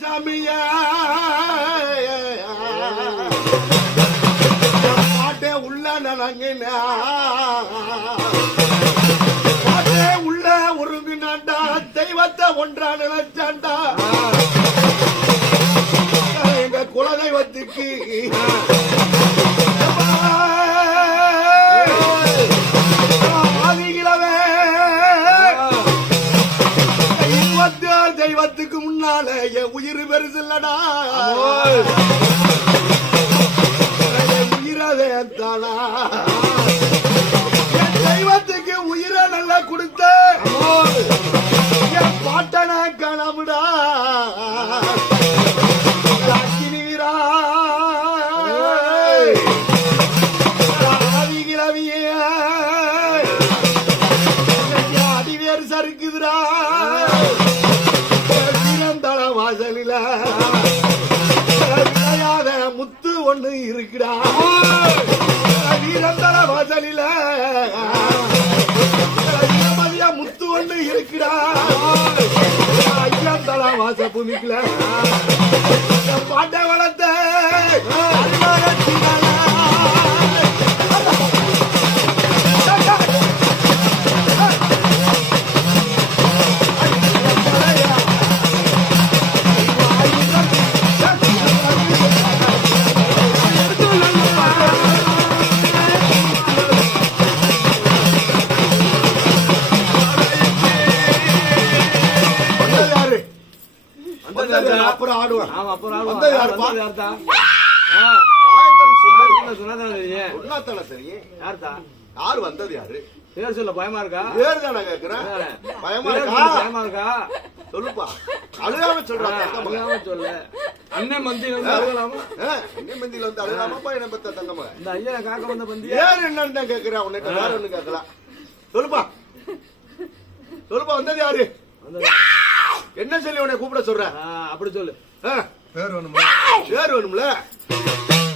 சாமியா பாட்டே உள்ள நனங்கினா பாட்டே உள்ள உருங்கினாண்டா தெய்வத்தை ஒன்றா நினைச்சாண்டா. எங்க குலதெய்வத்துக்கு. தெய்வத்துக்கு முன்னால என் உயிர் பெருசில்லடா. என் உயிரவே தானா. என் தெய்வத்துக்கு உயிரை நல்லா கொடுத்த என் பாட்டனா காணாமுடா அக்கினி இருக்குடா வீரந்தள வாசலில. வீரமதியா முத்து ஒண்ணு இருக்குடா ஐயந்தள வாச பூமிக்குல பாட்டை வளர்த்த தெரியும். சொன்னாத்தானே தெரியும். யாருதா? யாரு வந்தது யாரு? பேர் சொல்ல பயமா இருக்கா? பேர் தானே கேக்குறேன். பயமா இருக்கா? சொல்ல பயமா இருக்கா? சொல்லுப்பா. அழுகாம ஆ, சொல்றா தங்கமகன் அழுகாம சொல்லு. அண்ணன் மந்தி வந்து அழுகலாமா? மந்தியில வந்து அழுகாமப்பா என்ன பத்த தங்கமகன் இந்த ஐயனை காக்க வந்த பந்தி ஏன் என்னன்னு தான் கேக்குறேன் உன்னிட்ட வேற ஒண்ணு கேட்கலாம் சொல்லுப்பா. சொல்லுப்பா வந்தது யாரு? என்ன சொல்லி உன்னை கூப்பிட சொல்ற? அப்படி சொல்லு. ஆ, பேர் வேணுமா பேர் வேணும்ல?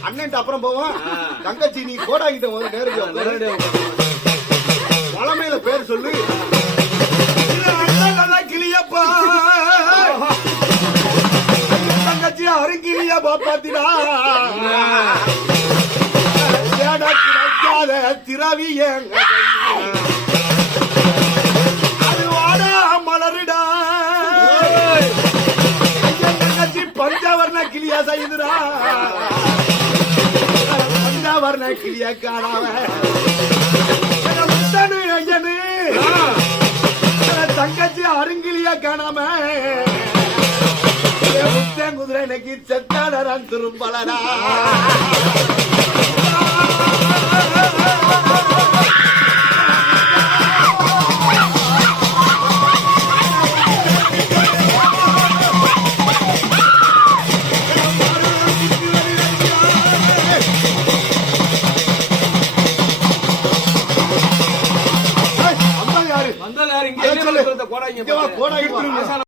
அண்ணன்ட்ட அப்புறம் போவோம். தங்கச்சி நீ கோடாங்கிட்ட வந்து நேரடியா. பழமையில பேர் சொல்லு. அண்ணன் கிளியப்பா தங்கச்சி அருங்கிலியா பாப்பாத்திடா. ஏடா செய்துடா பஞ்சவர்ண கிளிய காணாம. ஐயனு. தங்கச்சி அருங்கிலியா காணாம. குதிரை இன்னைக்கு செத்தாடறான் திரும்பலடா. கோடாங்க